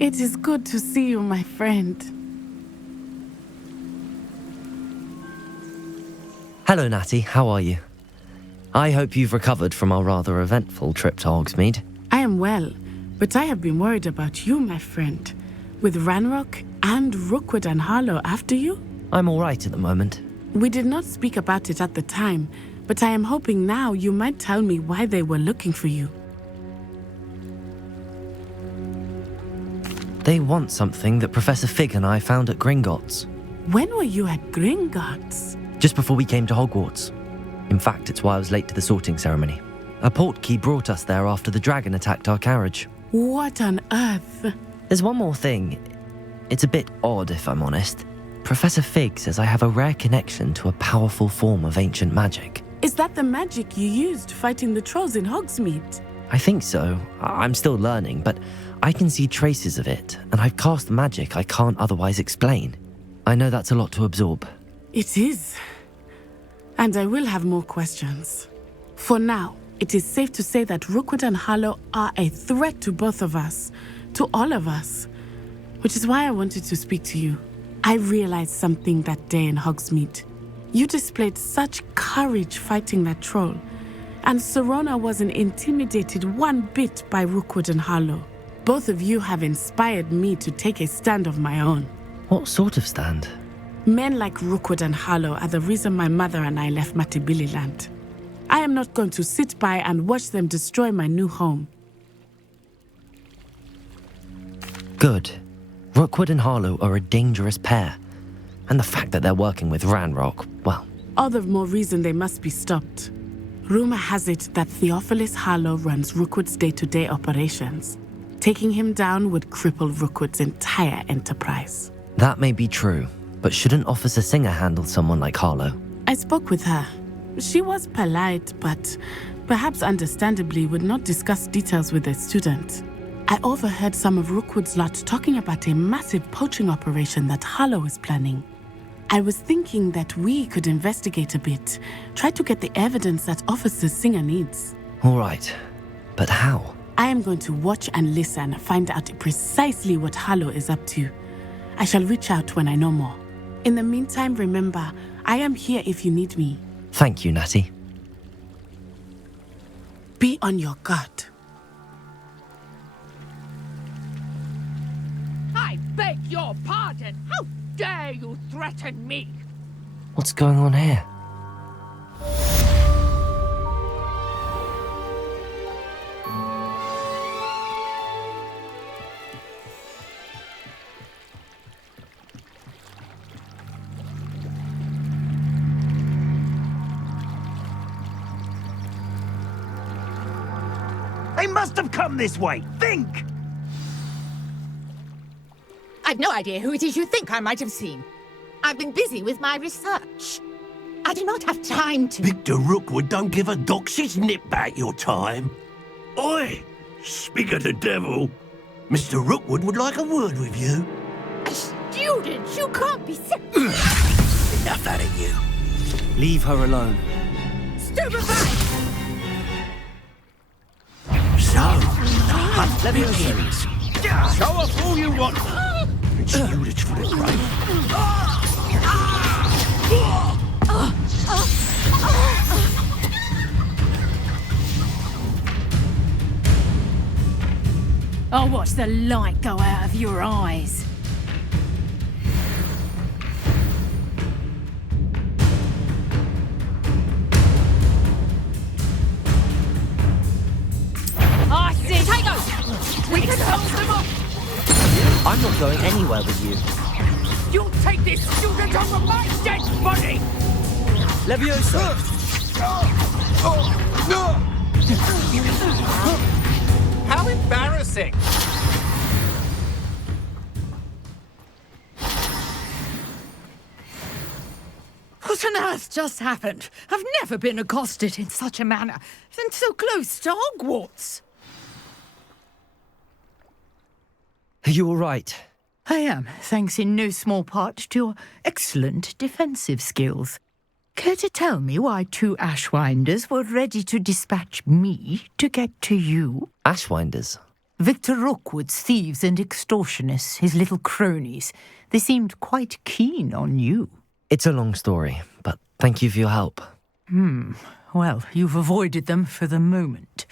It is good to see you, my friend. Hello, Natty. How are you? I hope you've recovered from our rather eventful trip to Hogsmeade. I am well, but I have been worried about you, my friend. With Ranrock and Rookwood and Harlow after you? I'm all right at the moment. We did not speak about it at the time, but I am hoping now you might tell me why they were looking for you. They want something that Professor Fig and I found at Gringotts. When were you at Gringotts? Just before we came to Hogwarts. In fact, it's why I was late to the sorting ceremony. A portkey brought us there after the dragon attacked our carriage. What on earth? There's one more thing. It's a bit odd, if I'm honest. Professor Fig says I have a rare connection to a powerful form of ancient magic. Is that the magic you used fighting the trolls in Hogsmeade? I think so. I'm still learning, but I can see traces of it, and I've cast magic I can't otherwise explain. I know that's a lot to absorb. It is. And I will have more questions. For now, it is safe to say that Rookwood and Harlow are a threat to both of us, to all of us, which is why I wanted to speak to you. I realized something that day in Hogsmeade. You displayed such courage fighting that troll, and Serona wasn't intimidated one bit by Rookwood and Harlow. Both of you have inspired me to take a stand of my own. What sort of stand? Men like Rookwood and Harlow are the reason my mother and I left Matabeleland. I am not going to sit by and watch them destroy my new home. Good. Rookwood and Harlow are a dangerous pair. And the fact that they're working with Ranrock, well... All the more reason they must be stopped. Rumor has it that Theophilus Harlow runs Rookwood's day-to-day operations. Taking him down would cripple Rookwood's entire enterprise. That may be true, but shouldn't Officer Singer handle someone like Harlow? I spoke with her. She was polite, but perhaps understandably would not discuss details with a student. I overheard some of Rookwood's lot talking about a massive poaching operation that Harlow is planning. I was thinking that we could investigate a bit, try to get the evidence that Officer Singer needs. All right, but how? I am going to watch and listen, find out precisely what Harlow is up to. I shall reach out when I know more. In the meantime, remember, I am here if you need me. Thank you, Natty. Be on your guard. I beg your pardon! How dare you threaten me? What's going on here? They must have come this way. Think! I've no idea who it is you think I might have seen. I've been busy with my research. I do not have time to... Victor Rookwood don't give a doxy's nip back your time. Oi! Speak of the devil. Mr. Rookwood would like a word with you. A student? You can't be sick. Enough out of you. Leave her alone. Stupefied! So, the hunt begins. Show off all you want. Students for the grave. I'll watch the light go out of your eyes. I see. Potatoes! We can hold them off! I'm not going anywhere with you. You'll take this student over my dead body! Leviosa! How embarrassing! What on earth just happened? I've never been accosted in such a manner, and so close to Hogwarts. Are you all right? I am, thanks in no small part to your excellent defensive skills. Care to tell me why two Ashwinders were ready to dispatch me to get to you? Ashwinders? Victor Rookwood's thieves and extortionists, his little cronies. They seemed quite keen on you. It's a long story, but thank you for your help. Well, you've avoided them for the moment.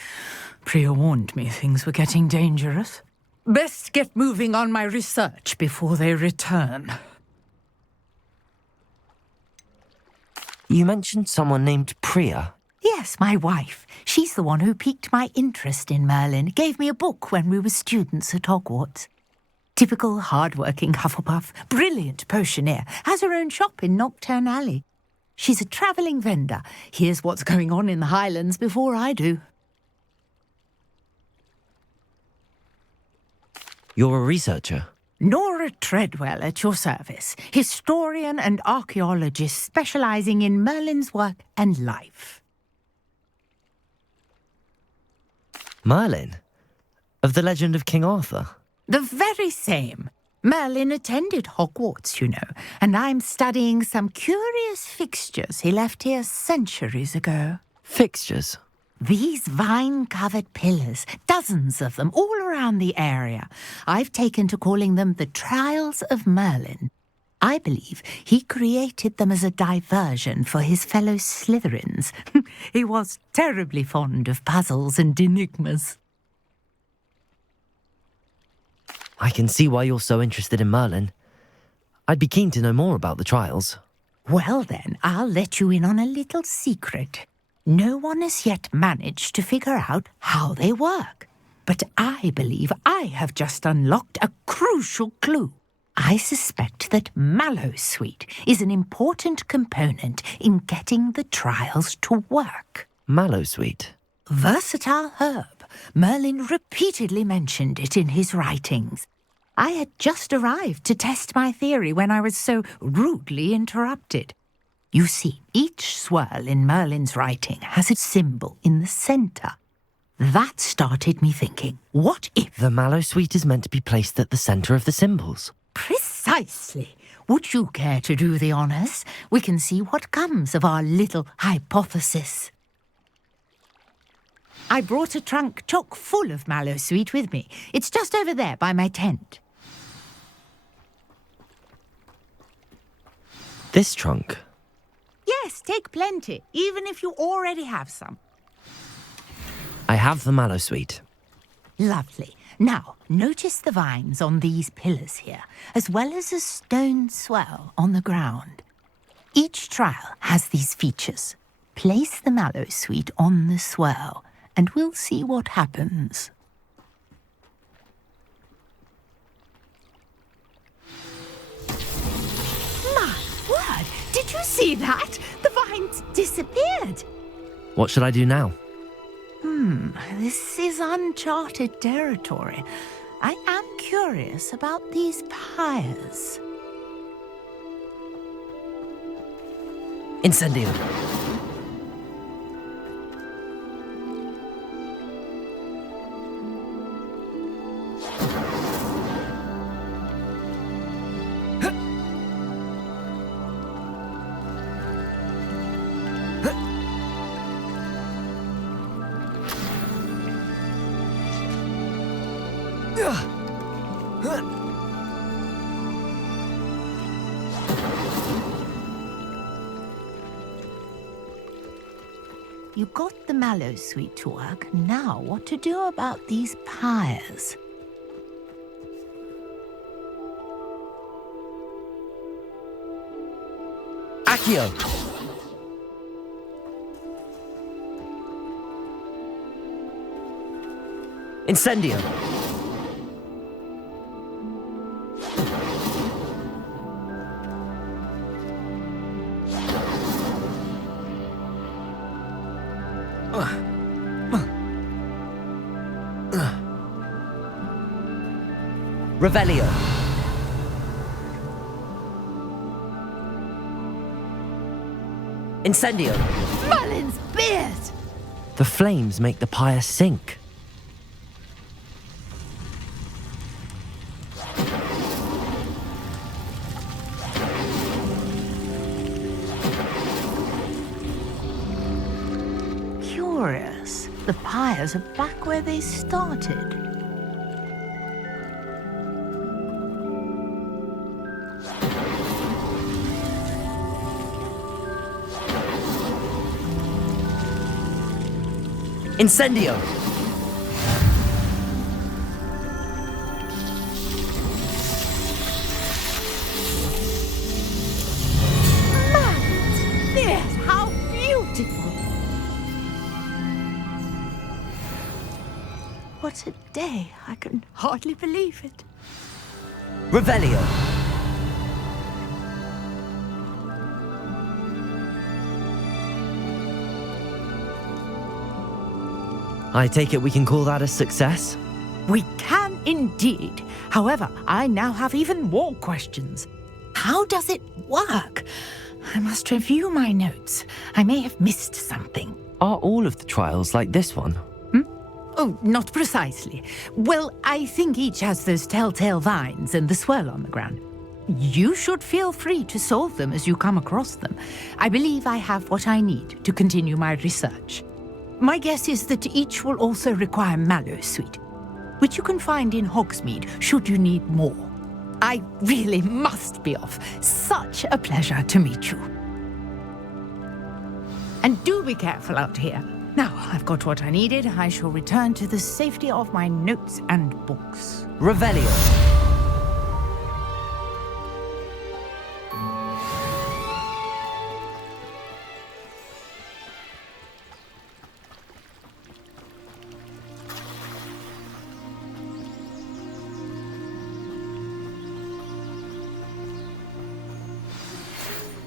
Priya warned me things were getting dangerous. Best get moving on my research before they return. You mentioned someone named Priya. Yes, my wife. She's the one who piqued my interest in Merlin. Gave me a book when we were students at Hogwarts. Typical hard-working Hufflepuff, brilliant potioneer, has her own shop in Nocturne Alley. She's a travelling vendor. Hears what's going on in the Highlands before I do. You're a researcher? Nora Treadwell at your service, historian and archaeologist specialising in Merlin's work and life. Merlin? Of the legend of King Arthur? The very same. Merlin attended Hogwarts, you know, and I'm studying some curious fixtures he left here centuries ago. Fixtures? These vine-covered pillars, dozens of them, all around the area. I've taken to calling them the Trials of Merlin. I believe he created them as a diversion for his fellow Slytherins. He was terribly fond of puzzles and enigmas. I can see why you're so interested in Merlin. I'd be keen to know more about the trials. Well then, I'll let you in on a little secret. No one has yet managed to figure out how they work. But I believe I have just unlocked a crucial clue. I suspect that Mallowsweet is an important component in getting the trials to work. Mallowsweet? Versatile herb. Merlin repeatedly mentioned it in his writings. I had just arrived to test my theory when I was so rudely interrupted. You see, each swirl in Merlin's writing has a symbol in the centre. That started me thinking, what if... The Mallowsweet is meant to be placed at the centre of the symbols. Precisely. Would you care to do the honours? We can see what comes of our little hypothesis. I brought a trunk chock full of Mallowsweet with me. It's just over there by my tent. This trunk? Yes, take plenty, even if you already have some. I have the Mallowsweet. Lovely. Now, notice the vines on these pillars here, as well as a stone swell on the ground. Each trial has these features. Place the Mallowsweet on the swell, and we'll see what happens. My word! Did you see that? The vines disappeared. What should I do now? This is uncharted territory. I am curious about these pyres. Incendio. You got the Mallowsweet to work. Now what to do about these pyres? Accio! Incendio! Revelio. Incendio. Merlin's beard! The flames make the pyre sink. Curious. The pyres are back where they started. Incendio! Yes, how beautiful! What a day. I can hardly believe it. Revelio! I take it we can call that a success? We can indeed. However, I now have even more questions. How does it work? I must review my notes. I may have missed something. Are all of the trials like this one? Oh, not precisely. Well, I think each has those telltale vines and the swirl on the ground. You should feel free to solve them as you come across them. I believe I have what I need to continue my research. My guess is that each will also require mallow sweet, which you can find in Hogsmeade should you need more. I really must be off. Such a pleasure to meet you. And do be careful out here. Now I've got what I needed, I shall return to the safety of my notes and books. Revelio!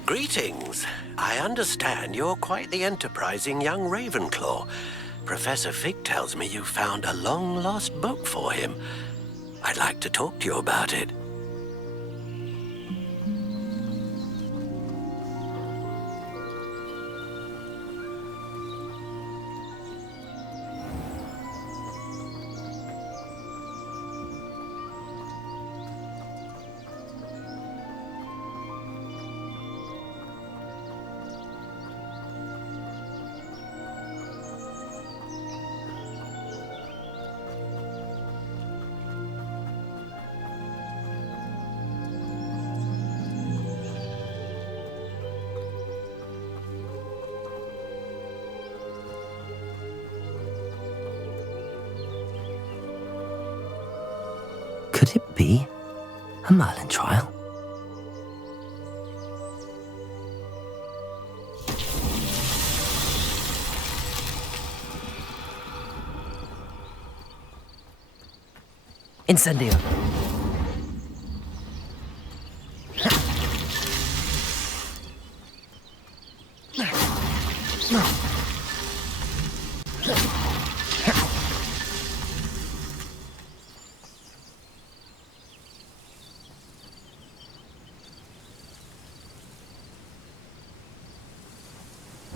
Greetings. I understand you're quite the enterprising young Ravenclaw. Professor Fig tells me you found a long-lost book for him. I'd like to talk to you about it. Could it be a Merlin trial? Incendio!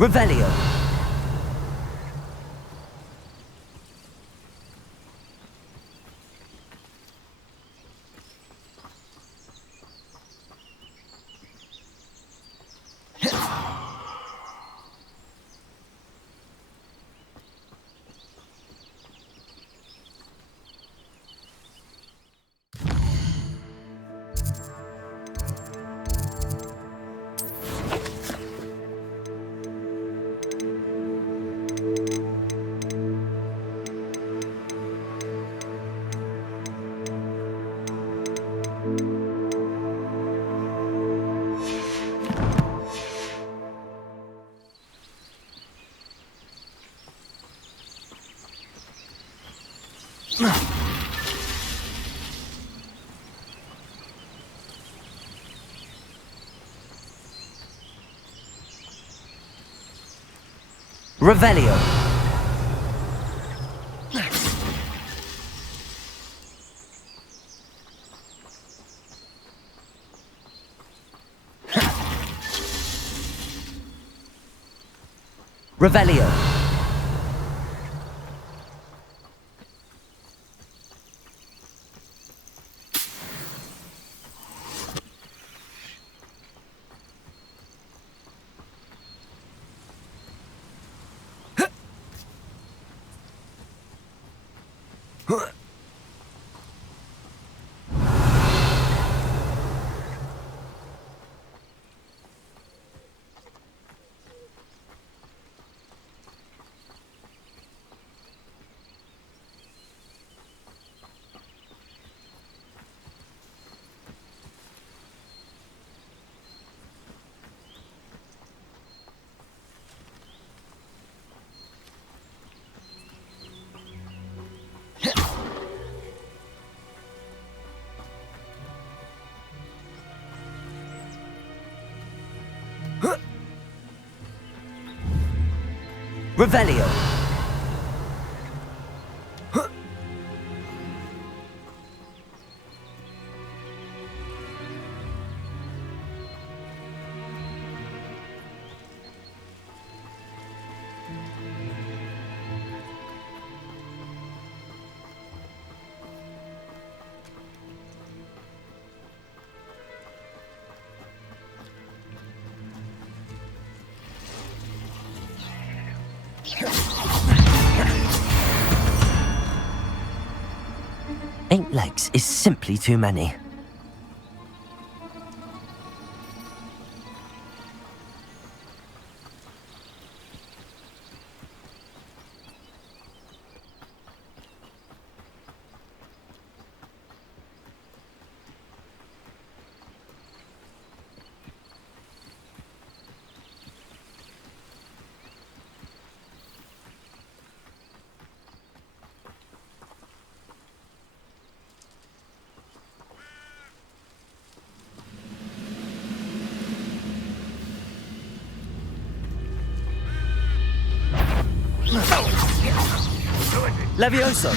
Revelio! Revelio! Revelio! Revelio. Eight legs is simply too many. Levioso!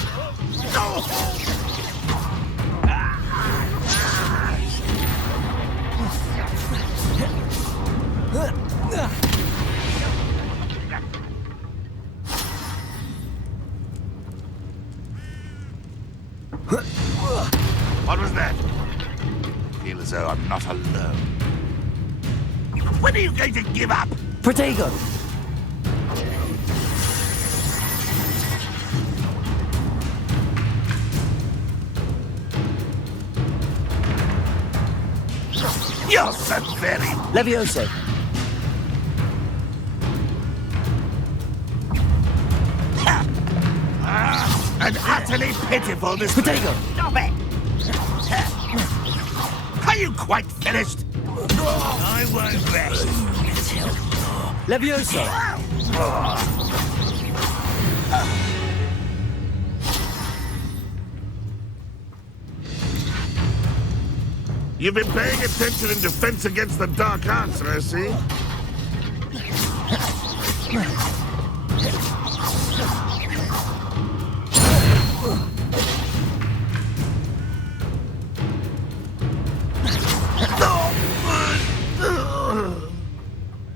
What was that? I feel as though I'm not alone. When are you going to give up? Protego! You're so very... Levioso! and utterly pitiful, this... Protego! Stop it! Are you quite finished? I won't rest until... Levioso! You've been paying attention in defense against the dark arts, I see.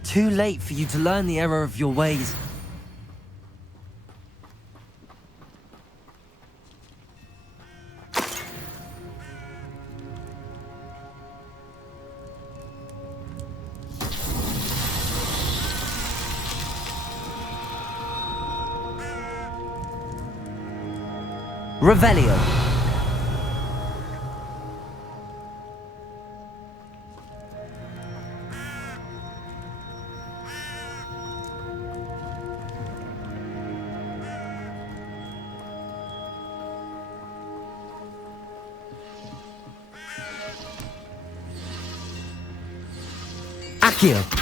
Too late for you to learn the error of your ways. Revelio. Accio.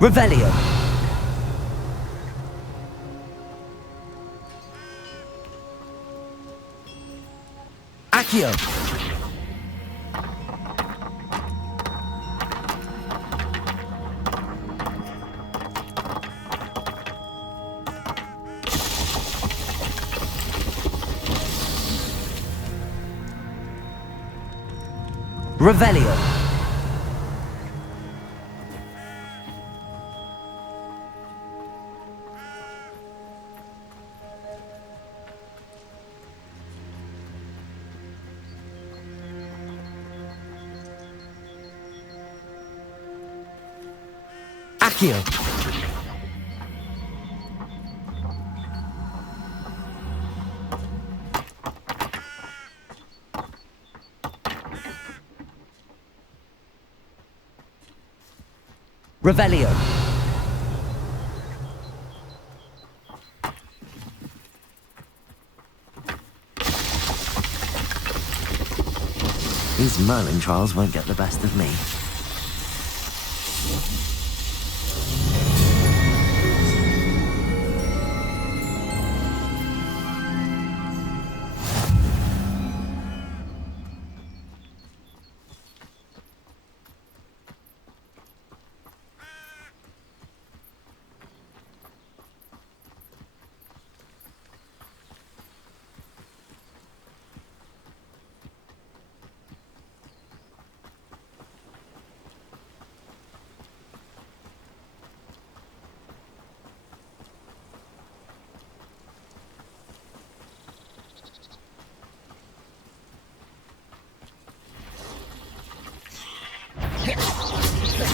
Revelio. Accio. Revelio. Accio. Revelio. These Merlin trials won't get the best of me.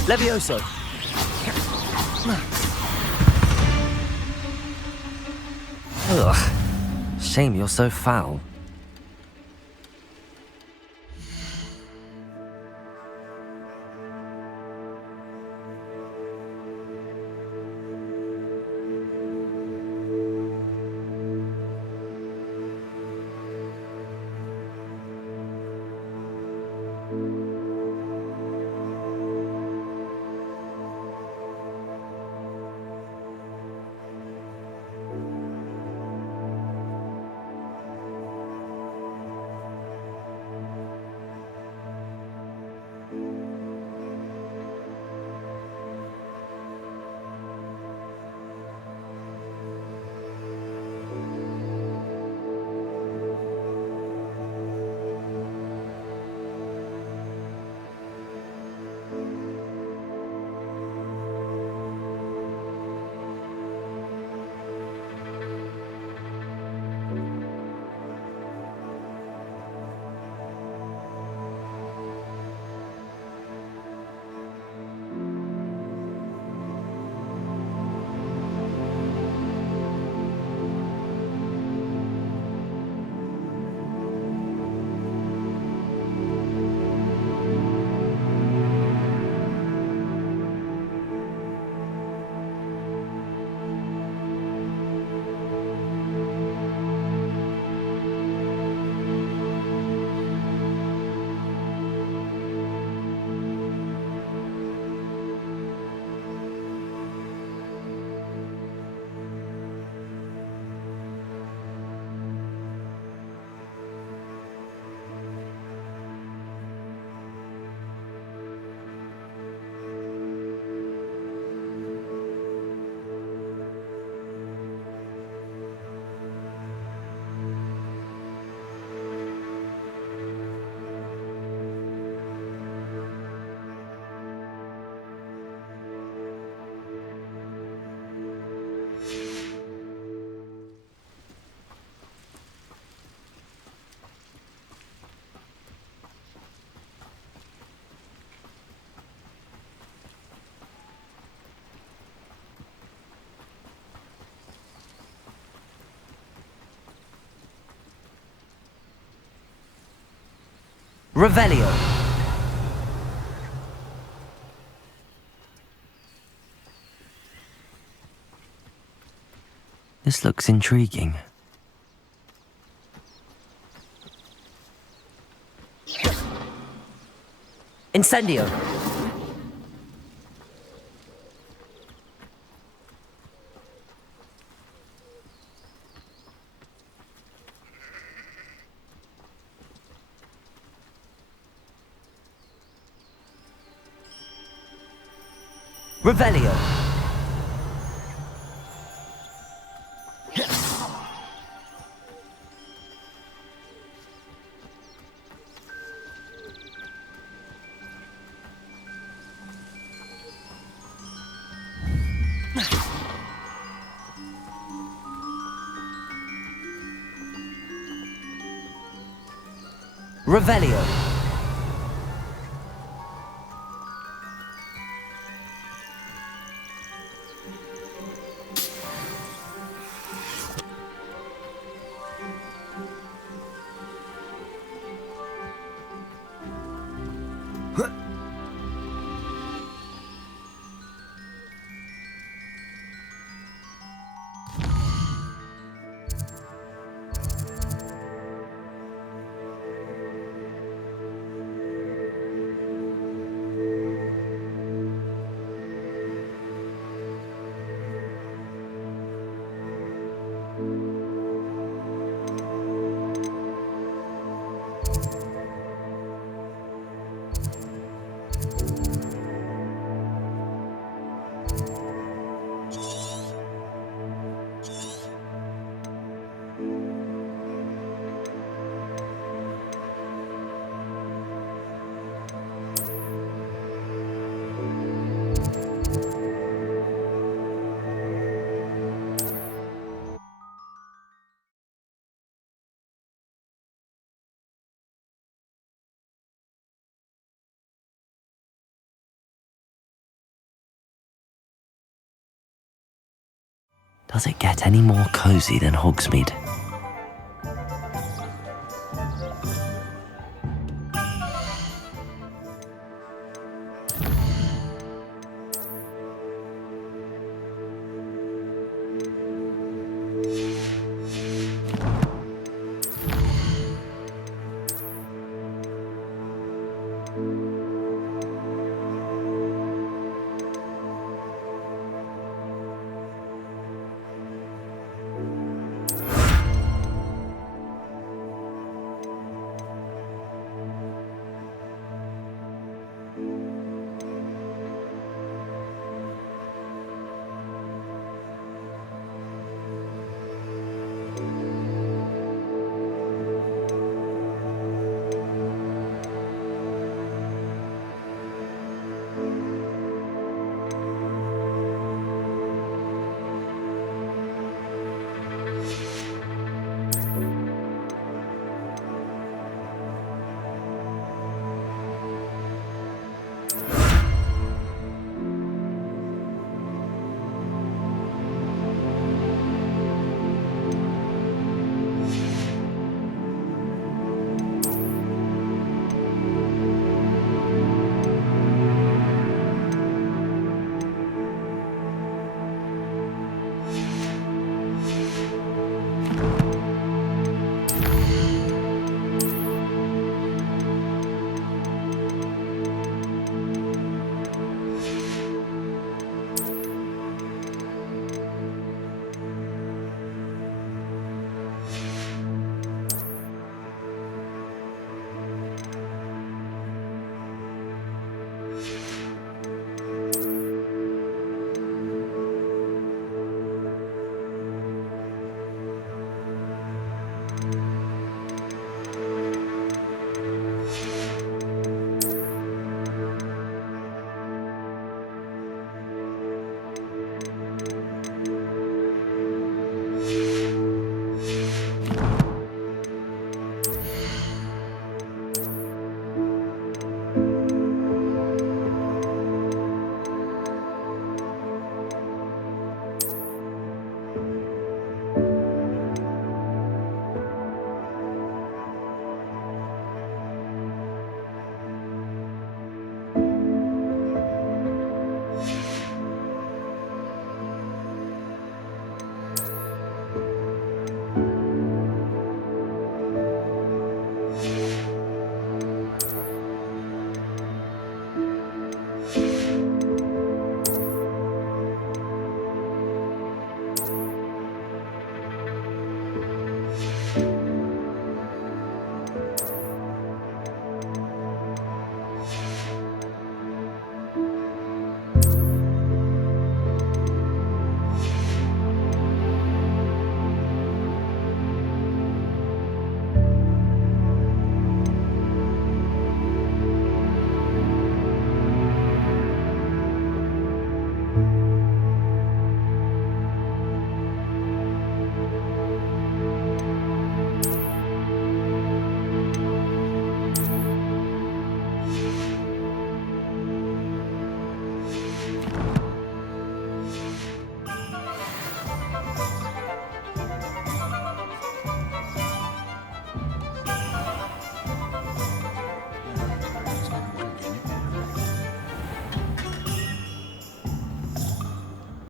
Levioso! Ugh. Shame you're so foul. Revelio. This looks intriguing. Incendio. Revelio. Revelio. Does it get any more cozy than Hogsmeade?